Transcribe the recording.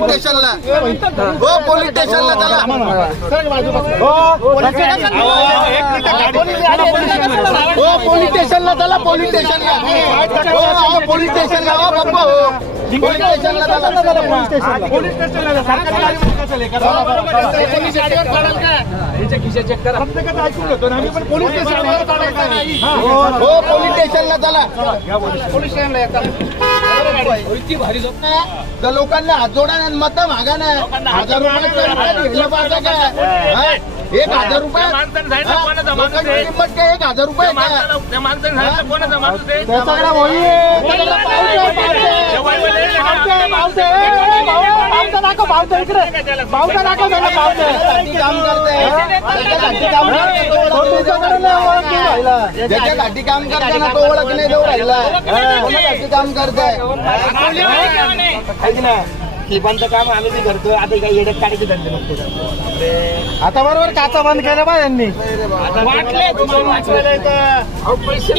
स्टेशनला हो पोलीस स्टेशनला चला हो पोलीस स्टेशनला चला पोलीस स्टेशनला हो हो, पोलीस स्टेशनला हो बाप्पा हो पोलीस स्टेशनला चला पोलीस स्टेशनला सरकारी लेकर? प्रत्येकाचं ऐकून घेतो ना आम्ही पण पोलीस स्टेशनला पोलीस स्टेशनला चला तर लोकांना हात जोडा आणि मत मागा ना. हजार रुपये काय? एक हजार रुपये किंमत काय? एक हजार रुपये आहे का? त्या सगळ्या वही आहे. त्या सगळ्या पावत्या आहे, पावत्या. पावत्या आहे, पावत्या आहे. त्याच्यासाठी काम करते त्याच्यासाठी काम करते तो तुमच्याकडे नाही ओळख नाही राहिला. ज्याच्यासाठी काम करते ना तो ओळख नाही देऊ राहिला कोणासाठी काम करताय ऐक ना बंद काम आम्ही करतो आता काही येड्यात काढायचे धंदे नको आता बरोबर काचा बंद केला बा यांनी वाटले पैसे